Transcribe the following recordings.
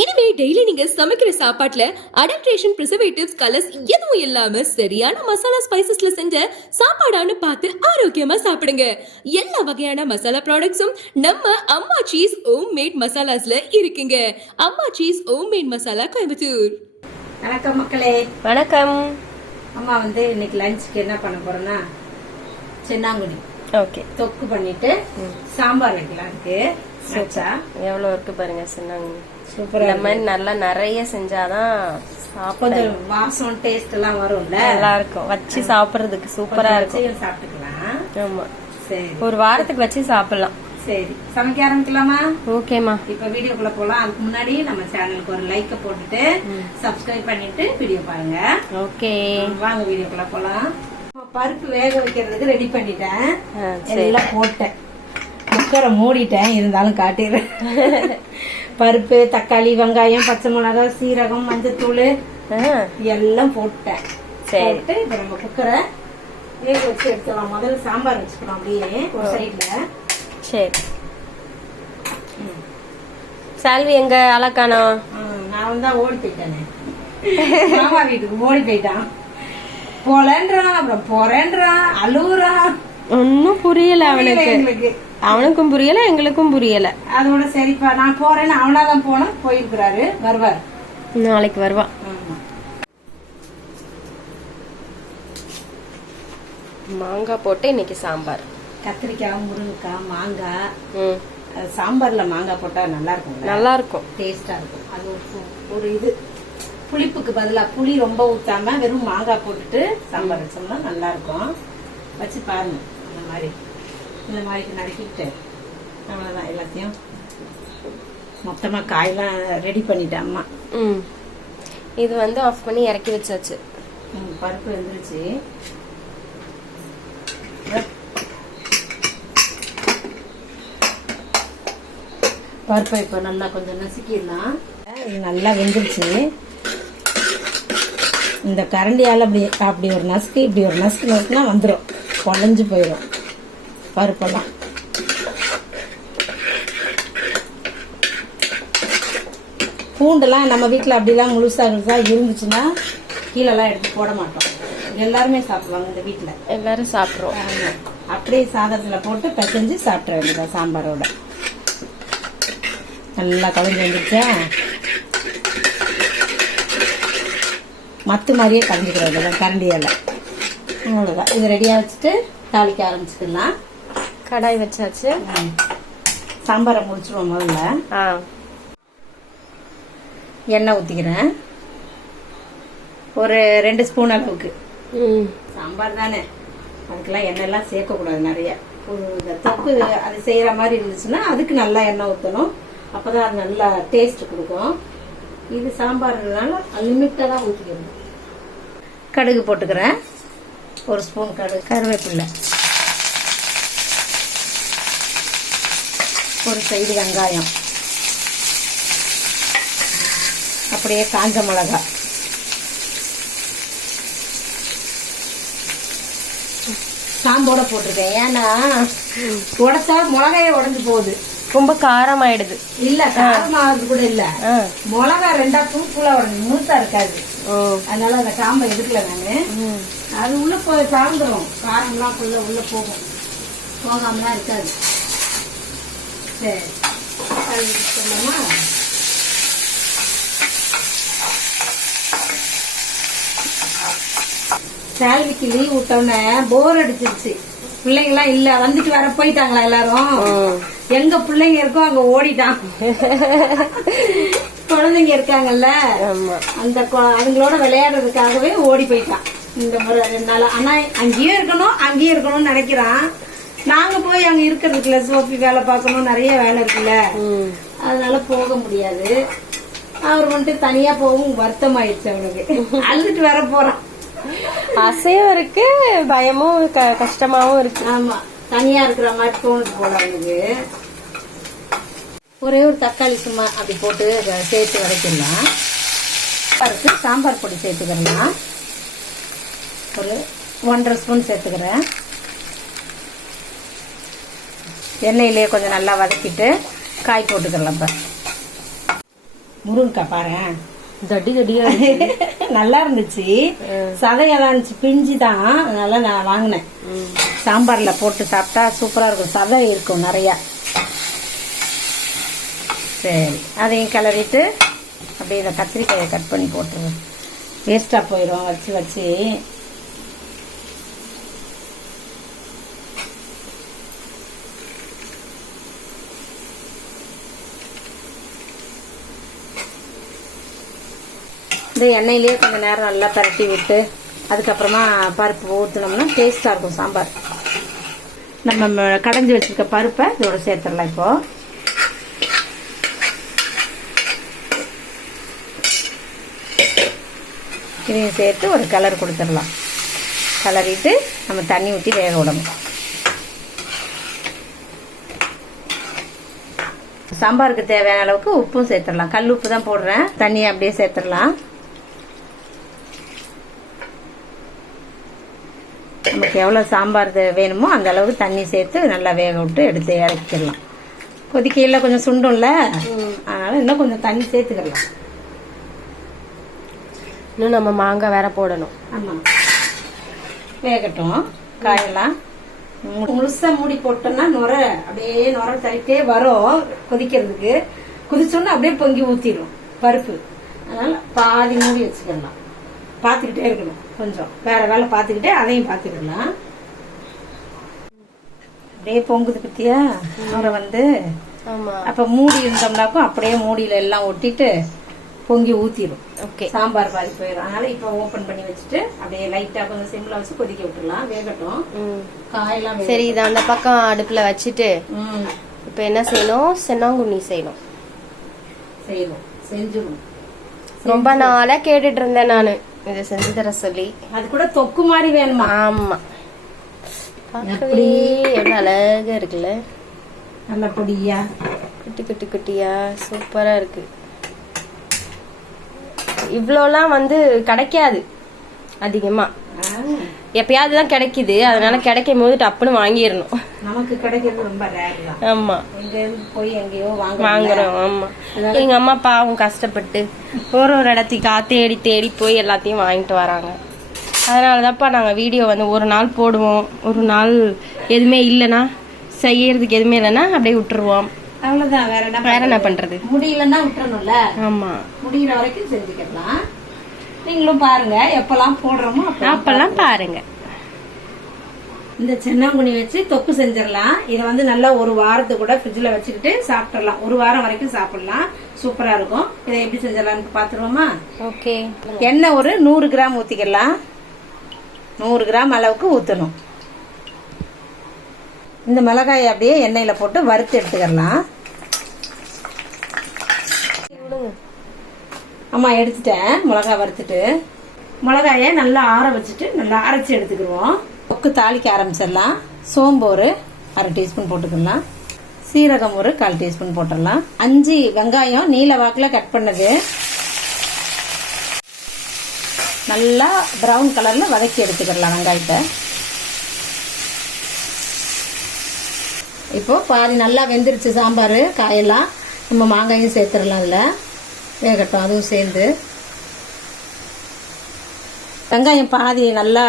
இனிமே டெய்லி நீங்க சமைக்கிற சாப்பாட்டுல அடல்ட்ரேஷன் ப்ரிசர்வேட்டிவ்ஸ் கலர்ஸ் எதுவும் இல்லாம சரியான மசாலா ஸ்பைசஸ்ல செஞ்ச சாப்பாடான்னு பார்த்து ஆரோக்கியமா சாப்பிடுங்க. எல்லா வகையான மசாலா ப்ராடக்ட்ஸும் நம்ம அம்மா சீஸ் ஹோம் மேட் மசாலாஸ்ல இருக்குங்க. அம்மா cheese home made masala Coimbatore. வணக்கம் மக்களே. வணக்கம். அம்மா வந்து இன்னைக்கு லஞ்சுக்கு என்ன பண்ண போறோம்னா சென்னாங்குடி. ஓகே. தொக்கு பண்ணிட்டு சாம்பார் வைக்கலாம் இருக்கு? எவ்வளவு இருக்கு பாருங்க சொன்னாங்க சூப்பரா இந்த மாதிரி நல்லா நிறைய செஞ்சாதான் கொஞ்சம் வாசம் டேஸ்ட் எல்லாம் வரும்ல? நல்லா இருக்கும் வச்சு சாப்பிடுறதுக்கு சூப்பரா இருக்கும். சாப்பிட்டுக்கலாம். ஆமா. சரி. ஒரு வாரத்துக்கு வச்சு சாப்பிடலாம். சரி. சமைக்க ஆரம்பிக்கலாமா? ஓகேமா இப்ப வீடியோக்குள்ள போலாம் அதுக்கு முன்னாடி நம்ம சேனலுக்கு ஒரு லைக்க போட்டுட்டு சப்ஸ்கிரைப் பண்ணிட்டு வீடியோ பாருங்க. ஓகே. வாங்க வீடியோக்குள்ள போலாம் பருப்பு வேக வைக்கிறதுக்கு ரெடி பண்ணிட்டேன். எல்லாம் போட்டேன். குக்கரை மூடிட்டேன். இருந்தாலும் காட்டிடுறேன். பருப்பு தக்காளி வெங்காயம் பச்சை மிளகாய் சீரகம் மஞ்சத்தூள் எல்லாம் போட்டேன். போட்டு இப்ப நம்ம குக்கரை வேக வச்சு எடுத்துடலாம். முதல்ல சாம்பார் வச்சுக்கலாம் அப்படியே ஒரு சைட்ல சரி. சால்வி எங்க அலக்கானோ நான் வந்து ஓடி போயிட்டேனே. மாமா வீட்டுக்கு ஓடி போயிட்டான். போலன்றான் அப்புறம் போறேன்றான் அழுகுறான் ஒன்னும் புரியல அவனுக்கு. அவனுக்கும் புரியல எங்களுக்கும் புரியல. அதோட சரிப்பா நான் போறேன்னு அவனாதான் போனா போயிருக்கிறாரு வருவார். நாளைக்கு வருவான் ஆமா. மாங்காய் போட்டு இன்னைக்கு சாம்பார். கத்திரிக்காய் முருங்கைக்காய் மாங்காய். சாம்பார்ல மாங்காய் போட்டா நல்லா இருக்கும் நல்லா இருக்கும். டேஸ்டா இருக்கும் அது ஒரு- ஒரு இது. புளிப்புக்கு பதிலா புளி ரொம்ப ஊத்தாம வெறும் மாங்காய் போட்டுட்டு சாம்பார் வச்சோம்னா நல்லா இருக்கும் வச்சு பாருங்க இந்த மாதிரி. இந்த மாதிரி நறுக்கிட்டு அவ்வளவுதான் எல்லாத்தையும் மொத்தமா காயெல்லாம் ரெடி பண்ணிட்டேன் அம்மா. ம். இது வந்து ஆஃப் பண்ணி இறக்கி வச்சாச்சு. ம், பருப்பு வெந்துருச்சு. பருப்பை இப்போ நல்லா கொஞ்சம் நசுக்கிடலாம். இது நல்லா வெந்துருச்சு. இந்த கரண்டியால் அப்படி அப்படி ஒரு நசுக்கு இப்படி ஒரு நசுக்கு நசுக்குனா வந்துடும் குழஞ்சு போயிடும் பருப்பெல்லாம் பூண்டெல்லாம் நம்ம வீட்டில் அப்படிலாம் முழுசா முழுசா இருந்துச்சுன்னா கீழெல்லாம் எடுத்து போட மாட்டோம். எல்லாருமே சாப்பிடுவாங்க இந்த வீட்டில் எல்லாரும் சாப்பிடுறோம். அப்படியே சாதத்தில் போட்டு பிசைஞ்சு சாப்பிட்ற வேண்டியதான் சாம்பாரோட. நல்லா கலந்து வந்துருச்சா? மத்து மாதிரியே கலந்துக்கிற வேண்டியதான் கரண்டியால். அவ்வளோதான் இது ரெடியாக வச்சுட்டு தாளிக்க ஆரம்பிச்சுக்கலாம். கடாய் வச்சாச்சு. சாம்பாரை முடிச்சிருவோம் முதல்ல. எண்ணெய் ஊற்றிக்கிறேன் ஒரு ரெண்டு ஸ்பூன் அளவுக்கு. சாம்பார் தானே. அதுக்கெல்லாம் எண்ணெய்லாம் சேர்க்கக்கூடாது நிறைய. இந்த தொக்கு அது செய்கிற மாதிரி இருந்துச்சுன்னா அதுக்கு நல்லா எண்ணெய் ஊற்றணும் அப்போ தான் அது நல்லா டேஸ்ட் கொடுக்கும். இது சாம்பார்னால லிமிட்டாக தான் ஊற்றிக்கணும் கடுகு போட்டுக்கிறேன். ஒரு ஸ்பூன் கடுகு. கருவேப்பில்லை. ஒரு சைடு வெங்காயம். அப்படியே காஞ்ச மிளகாய் சாம்போட போட்டிருக்கேன். ஏன்னா உடைச்சா மிளகாயே உடைஞ்சு போகுது. ரொம்ப காரம் ஆயிடுது இல்ல காரமாவது கூட இல்ல. மிளகா ரெண்டா தூக்குல உடஞ்சு முழுசா இருக்காது. அதனால அந்த காம்பை எடுக்கல நானு. அது உள்ள போய் சார்ந்துரும். காரம்லாம் உள்ள உள்ள போகும். போகாமலாம் இருக்காது. சரி அது சொல்லலாமா சால்விக்கு லீவ் விட்டோன்னே போர் அடிச்சிருச்சு. பிள்ளைங்களாம் இல்ல வந்துட்டு வர போயிட்டாங்களா எல்லாரும். எங்க பிள்ளைங்க இருக்கோ அங்க ஓடிட்டான். குழந்தைங்க இருக்காங்கல்ல? அந்த அதுங்களோட விளையாடுறதுக்காகவே ஓடி போயிட்டான். இந்த முறை ரெண்டு நாள். ஆனா அங்கேயும் இருக்கணும் அங்கேயும் இருக்கணும்னு நினைக்கிறான். நாங்க போய் அங்க இருக்கிறதுக்குல சோப்பி வேலை பார்க்கணும் நிறைய வேலை இருக்குல்ல. ம். அதனால போக முடியாது. அவர் வந்துட்டு தனியா போகவும் வருத்தம் ஆயிடுச்சு அவனுக்கு. அழுதுட்டு வர போறான். அசையும் இருக்கு பயமும் கஷ்டமாவும் இருக்கு. ஆமா. தனியா இருக்கிற மாதிரி தோணுது போல அவனுக்கு. ஒரே ஒரு தக்காளி சும்மா அப்படி போட்டு சேர்த்து வதக்கிடலாம். பருப்பு சாம்பார் பொடி சேர்த்துக்கிறலாம் ஒரு ஒன்றரை ஸ்பூன் சேர்த்துக்கிறேன். எண்ணெயிலே கொஞ்சம் நல்லா வதக்கிட்டு காய் போட்டுக்கலாம் இப்போ முருங்கக்காய் பாரு தடி தடியா நல்லா இருந்துச்சு. சதையெல்லாம் இருந்துச்சு. பிஞ்சு தான். அதனால நான் வாங்கினேன். சாம்பார்ல போட்டு சாப்பிட்டா சூப்பரா இருக்கும். சதை இருக்கும் நிறைய. சரி. அதையும் கிளறிட்டு அப்படியே இந்த கத்திரிக்காயை கட் பண்ணி போட்டுருவேன். வேஸ்டா போயிடும் வச்சு வச்சு இந்த எண்ணெயிலே கொஞ்சம் நேரம் நல்லா பரட்டி விட்டு அதுக்கப்புறமா பருப்பு ஊற்றினோம்னா டேஸ்ட்டாக இருக்கும் சாம்பார். நம்ம கடைஞ்சி வச்சிருக்க பருப்பை இதோட சேர்த்துடலாம் இப்போ. இதையும் சேர்த்து ஒரு கலர் கொடுத்துடலாம். கலரிட்டு நம்ம தண்ணி ஊற்றி வேக விடணும். சாம்பாருக்கு தேவையான அளவுக்கு உப்பும் சேர்த்துடலாம். கல் உப்பு தான் போடுறேன். தண்ணியை அப்படியே சேர்த்துடலாம். எவ்வளோ சாம்பார் வேணுமோ அந்த அளவுக்கு தண்ணி சேர்த்து நல்லா வேக விட்டு எடுத்து இறக்கிடலாம். கொதிக்கையில் கொஞ்சம் சுண்டும்ல? அதனால இன்னும் கொஞ்சம் தண்ணி சேர்த்துக்கலாம். இன்னும் நம்ம மாங்காய் வேற போடணும். ஆமாம் வேகட்டும். காயெல்லாம் மு- முழுசா மூடி போட்டோம்னா நுர அப்படியே நுர தள்ளிட்டே வரும் கொதிக்கிறதுக்கு. கொதிச்சோன்னா அப்படியே பொங்கி ஊத்திடும் பருப்பு. அதனால பாதி மூடி வச்சுக்கலாம். பார்த்துக்கிட்டே இருக்கணும். கொஞ்சம். வேற வேலை பார்த்துக்கிட்டே அதையும் பார்த்துக்கலாம். அப்படியே பொங்குது பத்தியா? நுர வந்து. அப்ப மூடி இருந்தோம்னாக்கும் அப்படியே மூடியில எல்லாம் ஒட்டிட்டு பொங்கி ஊத்திடும் ஓகே. சாம்பார் பாதி போயிடும் அதனால இப்ப ஓபன் பண்ணி வச்சுட்டு அப்படியே லைட்டா கொஞ்சம் சிம்ல வச்சு கொதிக்க விட்டுறலாம் வேகட்டும். காயெல்லாம் சரி இதை அந்த பக்கம் அடுப்புல வச்சுட்டு இப்போ என்ன செய்யணும்? சென்னாங்குண்ணி செய்யணும். செய்வோம் செஞ்சிடும் ரொம்ப நாளா கேட்டுட்டு இருந்தேன் நானு. இதை செஞ்சு தர சொல்லி. அது கூட தொக்கு மாதிரி வேணுமா? ஆமா. பார்க்கவே அழகா இருக்குல்ல? நல்ல பொடியா குட்டி குட்டி குட்டியா? சூப்பரா இருக்கு. இவ்வளோலாம் வந்து கிடைக்காது அதிகமா. எப்பயாவது தான் கிடைக்குது. அதனால கிடைக்கும் போது டப்புன்னு வாங்கிடணும். நமக்கு கிடைக்கிறது ரொம்ப ரேர் தான். ஆமா. எங்க இருந்து போய் எங்கேயோ வாங்க வாங்குறோம் ஆமா. எங்க அம்மா பாவம் கஷ்டப்பட்டு ஒரு ஒரு இடத்துக்கா தேடி தேடி போய் எல்லாத்தையும் வாங்கிட்டு வராங்க. அதனாலதான்ப்பா நாங்க வீடியோ வந்து ஒரு நாள் போடுவோம். ஒரு நாள் எதுவுமே இல்லைன்னா செய்யறதுக்கு எதுவுமே இல்லைன்னா அப்படியே விட்டுருவோம். அவ்வளவுதான். வேற என்ன வேற என்ன பண்றது? முடியலன்னா விட்டுறணும்ல. ஆமா. முடியிற வரைக்கும் செஞ்சுக்கலாம். நீங்களும் பாருங்க எப்பெல்லாம் போடுறோமோ அப்ப அப்பெல்லாம் பாருங்க. இந்த சென்னாங்குனி வச்சு தொக்கு செஞ்சிடலாம். இதை வந்து நல்லா ஒரு வாரத்துக்கு கூட ஃப்ரிட்ஜில் வச்சுக்கிட்டு சாப்பிட்றலாம் ஒரு வாரம் வரைக்கும் சாப்பிடலாம். சூப்பரா இருக்கும். இதை எப்படி செஞ்சிடலாம்னு பார்த்துருவோமா? ஓகே. எண்ணெய் ஒரு நூறு கிராம் ஊற்றிக்கலாம் நூறு கிராம் அளவுக்கு ஊற்றணும் இந்த மிளகாயை அப்படியே எண்ணெயில் போட்டு வறுத்து எடுத்துக்கலாம் ஆமா எடுத்துட்டேன். மிளகா வறுத்துட்டு. மிளகாயை நல்லா ஆற வச்சுட்டு நல்லா அரைச்சி எடுத்துக்கிடுவோம். தொக்கு தாளிக்க ஆரம்பிச்சிடலாம். சோம்பு ஒரு அரை டீஸ்பூன் போட்டுக்கலாம். சீரகம் ஒரு கால் டீஸ்பூன் போட்டுடலாம். அஞ்சு வெங்காயம் நீல வாக்கில் கட் பண்ணது. நல்லா பிரவுன் கலரில் வதக்கி எடுத்துக்கிடலாம் வெங்காயத்தை. இப்போது பாதி நல்லா வெந்துருச்சு சாம்பார் காயெல்லாம். நம்ம மாங்காயும் சேர்த்துடலாம் அதில் வேகட்டும் அதுவும் சேர்ந்து. வெங்காயம் பாதி நல்லா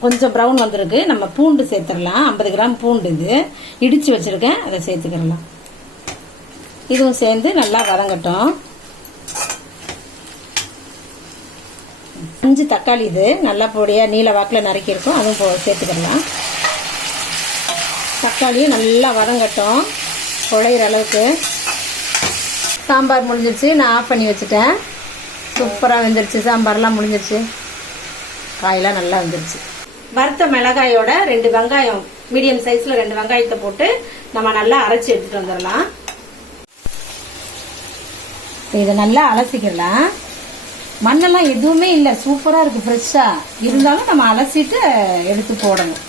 கொஞ்சம் ப்ரௌன் வந்திருக்கு. நம்ம பூண்டு சேர்த்துடலாம். ஐம்பது கிராம் பூண்டு இது. இடித்து வச்சுருக்கேன். அதை சேர்த்துக்கிடலாம். இதுவும் சேர்ந்து நல்லா வதங்கட்டும். அஞ்சு தக்காளி இது. நல்லா பொடியாக நீல வாக்கில் நறுக்கியிருக்கோம். அதுவும் போ சேர்த்துக்கிடலாம். தக்காளியும் நல்லா வதங்கட்டும். குழையிற அளவுக்கு. சாம்பார் முடிஞ்சிருச்சு. நான் ஆஃப் பண்ணி வச்சுட்டேன். சூப்பராக வெந்துருச்சு. சாம்பார்லாம் முடிஞ்சிருச்சு. காயெல்லாம் நல்லா வந்துருச்சு. வறுத்த மிளகாயோட ரெண்டு வெங்காயம் மீடியம் சைஸில் ரெண்டு வெங்காயத்தை போட்டு நம்ம நல்லா அரைச்சி எடுத்துட்டு வந்துடலாம். இதை நல்லா அலசிக்கலாம். மண்ணெல்லாம் எதுவுமே இல்லை சூப்பராக இருக்கு ஃப்ரெஷ்ஷாக இருந்தாலும் நம்ம அலசிட்டு எடுத்து போடணும்.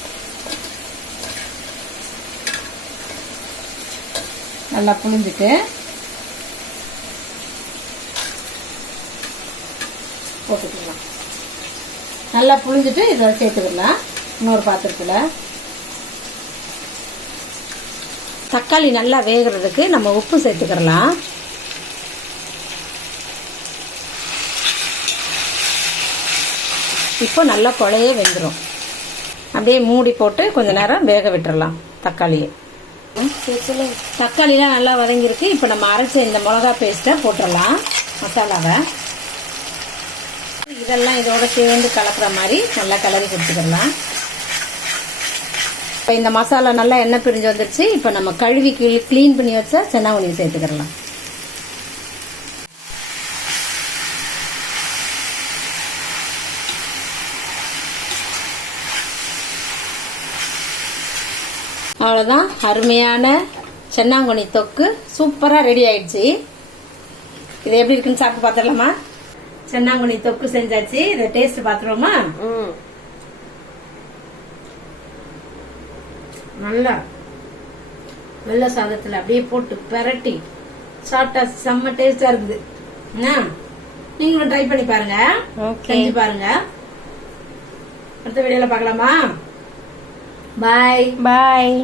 நல்லா புழிஞ்சிட்டு. போட்டுக்கலாம். நல்லா புழிஞ்சிட்டு இதை சேர்த்துக்கிடலாம் இன்னொரு பாத்திரத்தில். தக்காளி நல்லா வேகிறதுக்கு நம்ம உப்பு சேர்த்துக்கிடலாம். இப்போ நல்லா குழைய வெந்துடும் அப்படியே மூடி போட்டு கொஞ்சம் நேரம் வேக விட்டுறலாம் தக்காளியை. தக்காளிலாம் நல்லா வதங்கியிருக்கு. இப்போ நம்ம அரைச்ச இந்த மிளகா பேஸ்ட்டை போட்டுடலாம். மசாலாவை. இதெல்லாம் இதோட சேர்ந்து கலப்புற மாதிரி நல்லா கலரி கொடுத்துக்கலாம். இப்போ இந்த மசாலா நல்லா எண்ணெய் பிரிஞ்சு வந்துருச்சு. இப்போ நம்ம கழுவி க்ளீன் பண்ணி வச்சா சென்னாங்குனி சேர்த்துக்கிடலாம். அவ்வளோதான் அருமையான சென்னாங்குனி தொக்கு. சூப்பராக ரெடி ஆயிடுச்சு. இது எப்படி இருக்குன்னு சாப்பிட்டு பார்த்துடலாமா? சென்னாங்குனி தொக்கு செஞ்சாச்சு. இதை டேஸ்ட் பார்த்துருவோமா? ம். நல்லா. வெள்ளை சாதத்தில் அப்படியே போட்டு பெரட்டி சாப்பிட்டா செம்ம டேஸ்டா இருக்குது. நீங்களும் ட்ரை பண்ணி பாருங்க. ஓகே. செஞ்சு பாருங்க. அடுத்த வீடியோல பார்க்கலாமா? பாய் பாய்